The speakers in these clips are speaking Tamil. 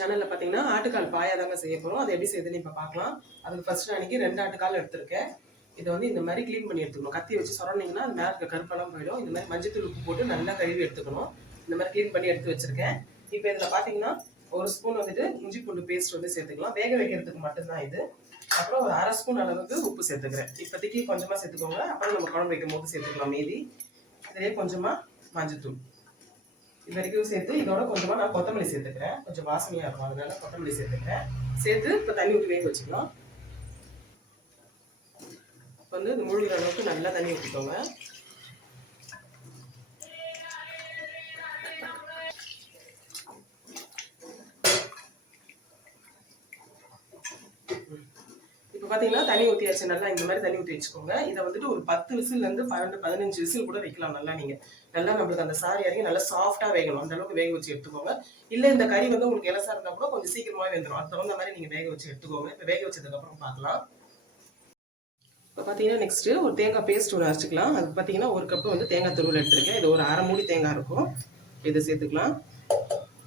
சேனலில் பார்த்தீங்கன்னா ஆட்டுக்கால் பாயா தாங்க செய்ய போகிறோம் அது எப்படி செய்யுதுன்னு இப்போ பார்க்கலாம். அதுக்கு ஃபர்ஸ்ட் அன்னைக்கு ரெண்டு ஆட்டுக்கால் எடுத்திருக்கேன். இதை வந்து இந்த மாதிரி க்ளீன் பண்ணி எடுத்துக்கணும். கத்தி வச்சு சொரண்டிங்கன்னா அந்த மேலே இருக்க கருப்பெல்லாம் போயிடும். இந்த மாதிரி மஞ்சத்தூள் உப்பு போட்டு நல்லா கழுவி எடுத்துக்கணும். இந்த மாதிரி க்ளீன் பண்ணி எடுத்து வச்சிருக்கேன். இப்போ இதில் பார்த்தீங்கன்னா ஒரு ஸ்பூன் வந்துட்டு இஞ்சி பூண்டு பேஸ்ட் வந்து சேர்த்துக்கலாம். வேக வைக்கிறதுக்கு மட்டும்தான் இது. அப்புறம் ஒரு அரை ஸ்பூன் அளவுக்கு உப்பு சேர்த்துக்கிறேன். இப்போதைக்கு கொஞ்சமாக சேர்த்துக்கோங்க. அப்புறம் நம்ம குழம்பு வைக்கும் போது சேர்த்துக்கலாம் மீதி. இதிலே கொஞ்சமாக மஞ்சத்தூள். இது வரைக்கும் சேர்த்து இதோட கொஞ்சமாக நான் கொத்தமல்லி சேர்த்துக்கிறேன். கொஞ்சம் வாசனையாக இருக்கும். அதனால கொத்தமல்லி சேர்த்துக்கிறேன். சேர்த்து இப்போ தண்ணி ஊற்றி வேக வச்சுக்கலாம். இப்போ வந்து இது மூழ்கிற அளவுக்கு நல்லா தண்ணி ஊற்றிக்கோங்க பார்த்தீங்கன்னா தண்ணி ஊற்றியாச்சு நல்லா இந்த மாதிரி தண்ணி ஊற்றி வச்சுக்கோங்க. இதை வந்துட்டு ஒரு பத்து விசில்லேருந்து பன்னெண்டு பதினஞ்சு விசில் கூட வைக்கலாம். நல்லா நீங்கள் நல்லா நம்மளுக்கு அந்த சாரி இறங்கி நல்லா சாஃப்டாக வேகணும். அந்த அளவுக்கு வேக வச்சு எடுத்துக்கோங்க. இல்லை இந்த கறி வந்து உங்களுக்கு இலசா இருந்தால் கூட கொஞ்சம் சீக்கிரமாகவே வெந்துடும் அது தகுந்த மாதிரி நீங்கள் வேக வச்சு எடுத்துக்கோங்க. இப்போ வேக வச்சதுக்கப்புறம் பார்க்கலாம். இப்போ பார்த்தீங்கன்னா நெக்ஸ்ட்டு ஒரு தேங்காய் பேஸ்ட் ஒன்று அரைச்சிக்கலாம். அது பார்த்தீங்கன்னா ஒரு கப்பு வந்து தேங்காய் துருவல் எடுத்துருக்கேன். இது ஒரு அரை மூடி தேங்காய் இருக்கும். இதை சேர்த்துக்கலாம்.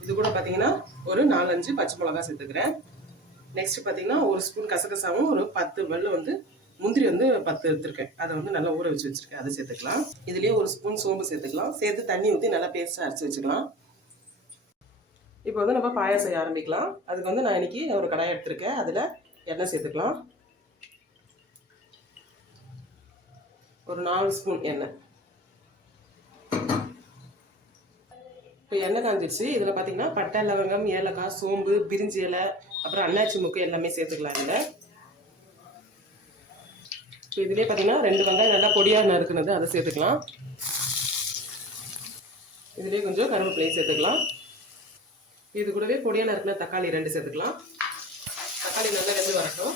இது கூட பார்த்தீங்கன்னா ஒரு நாலஞ்சு பச்சை மிளகா சேர்த்துக்கிறேன். நெக்ஸ்ட் பார்த்தீங்கன்னா ஒரு ஸ்பூன் கசகசாவும் ஒரு பத்து வெள்ளை வந்து முந்திரி வந்து பத்து எடுத்திருக்கேன். அதை வந்து நல்லா ஊற வச்சு வச்சுருக்கேன். அதை சேர்த்துக்கலாம். இதுலேயே ஒரு ஸ்பூன் சோம்பு சேர்த்துக்கலாம். சேர்த்து தண்ணி ஊற்றி நல்லா பேஸ்ட்டாக அரைச்சி வச்சுக்கலாம். இப்போ வந்து நம்ம பாயாசம் செய்ய ஆரம்பிக்கலாம். அதுக்கு வந்து நான் இன்னைக்கு ஒரு கடாய் எடுத்திருக்கேன். அதில் எண்ணெய் சேர்த்துக்கலாம். ஒரு நாலு ஸ்பூன் எண்ணெய். இப்போ எண்ணெய் காஞ்சிடுச்சு இதில் பார்த்தீங்கன்னா பட்டை லவங்கம் ஏலக்காய் சோம்பு பிரிஞ்சி இலை அப்புறம் அன்னாச்சி முக்கு எல்லாமே சேர்த்துக்கலாம் இதில். இப்போ இதுலேயே பார்த்தீங்கன்னா ரெண்டு வெங்காயம் நல்லா பொடியாக நறுக்குனது அதை சேர்த்துக்கலாம். இதுலேயே கொஞ்சம் கருவேப்பிலையும் சேர்த்துக்கலாம். இது கூடவே பொடியாக நறுக்குன தக்காளி ரெண்டு சேர்த்துக்கலாம். தக்காளி நல்லா வெந்து வரட்டும்.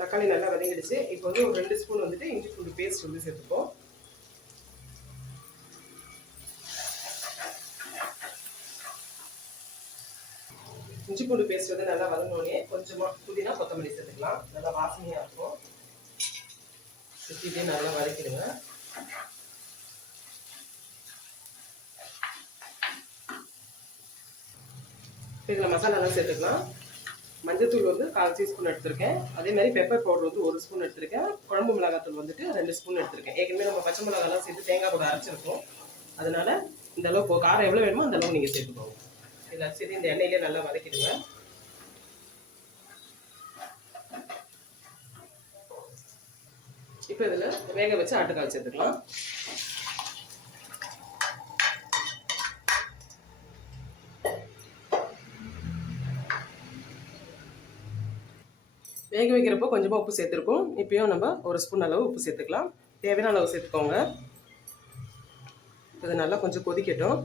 தக்காளி நல்லா வதங்கிடுச்சு. இப்போ வந்து ஒரு ரெண்டு ஸ்பூன் வந்துட்டு இஞ்சி பூண்டு பேஸ்ட் வந்து சேர்த்துப்போம். இஞ்சி பூண்டு பேஸ்ட் வந்து நல்லா வதங்கினோடனே கொஞ்சமாக புதினா கொத்தமல்லி சேர்த்துக்கலாம். நல்லா வாசனையாக இருக்கும். சுற்றிட்டே நல்லா வதக்கிடுங்க. இதில் மசாலாலாம் சேர்த்துக்கலாம். மஞ்சத்தூள் வந்து கால் டீஸ்பூன் எடுத்திருக்கேன். அதே மாதிரி பெப்பர் பவுடர் வந்து ஒரு ஸ்பூன் எடுத்திருக்கேன். குழம்பு மிளகாத்தூள் வந்துட்டு ரெண்டு ஸ்பூன் எடுத்திருக்கேன். ஏற்கனவே நம்ம பச்சை மிளகாலாம் சேர்த்து தேங்காய் கூட அரைச்சிருக்கோம். அதனால இந்த அளவுக்கு காரம் எவ்வளோ வேணுமோ அந்த அளவு நீங்கள் சேர்த்துக்கோங்க. இதில் இந்த எண்ணெயிலே நல்லா வதக்கிடுங்க. இப்போ இதில் வேக வச்சு ஆட்டுக்கால் சேர்த்துக்கலாம் வேக வைக்கிறப்போ கொஞ்சமாக உப்பு சேர்த்துருக்கோம். இப்பயும் நம்ம ஒரு ஸ்பூன் அளவு உப்பு சேர்த்துக்கலாம். தேவையான அளவு சேர்த்துக்கோங்க. இது நல்லா கொஞ்சம் கொதிக்கட்டும்.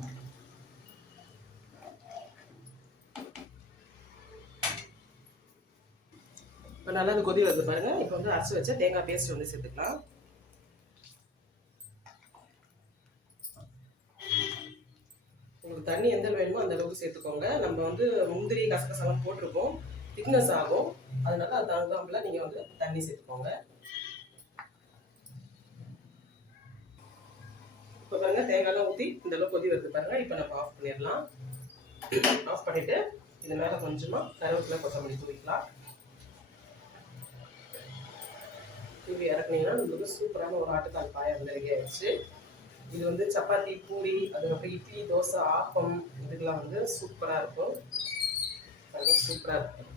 இப்போ நல்லா அந்த கொதி வருது பாருங்க. இப்போ வந்து அரைச்சி வச்ச தேங்காய் பேஸ்ட் வந்து சேர்த்துக்கலாம். உங்களுக்கு தண்ணி எந்த அளவு வேணுமோ அந்த அளவுக்கு சேர்த்துக்கோங்க. நம்ம வந்து முந்திரி கசகசாலாம் போட்டிருக்கோம். திக்னஸ் ஆகும். அதனால அது தகுந்தாப்புல நீங்கள் வந்து தண்ணி சேர்த்துக்கோங்க. இப்போ பாருங்க தேங்காய்லாம் ஊற்றி இந்த அளவுக்கு கொதி வருது பாருங்க. இப்போ நம்ம ஆஃப் பண்ணிடலாம். ஆஃப் பண்ணிவிட்டு இது மேலே கொஞ்சமாக கருவேப்பிலை கொத்தமல்லி தூவிக்கலாம். இப்படி இறக்குனீங்கன்னா நம்மளுக்கு சூப்பரான ஒரு ஆட்டுக்கால் பாயா வந்து ரெடி ஆயிடுச்சு. இது வந்து சப்பாத்தி பூரி அதுக்கப்புறம் இட்லி தோசை ஆப்பம் இதுக்கெல்லாம் வந்து சூப்பராக இருக்கும். சூப்பராக இருக்கும்.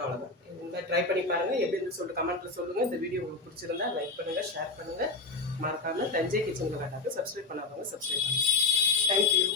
அவ்வளோதான் இந்த ட்ரை பண்ணி பாருங்கள் எப்படி இருந்து சொல்லிட்டு கமெண்ட்டில் சொல்லுங்கள் இந்த வீடியோ உங்களுக்கு பிடிச்சிருந்தா லைக் பண்ணுங்கள் ஷேர் பண்ணுங்கள் மறக்காமல் தஞ்சை கிச்சன் கலாட்டாக்கு சப்ஸ்கிரைப் பண்ணாதவங்க சப்ஸ்கிரைப் பண்ணுங்கள் தேங்க்யூ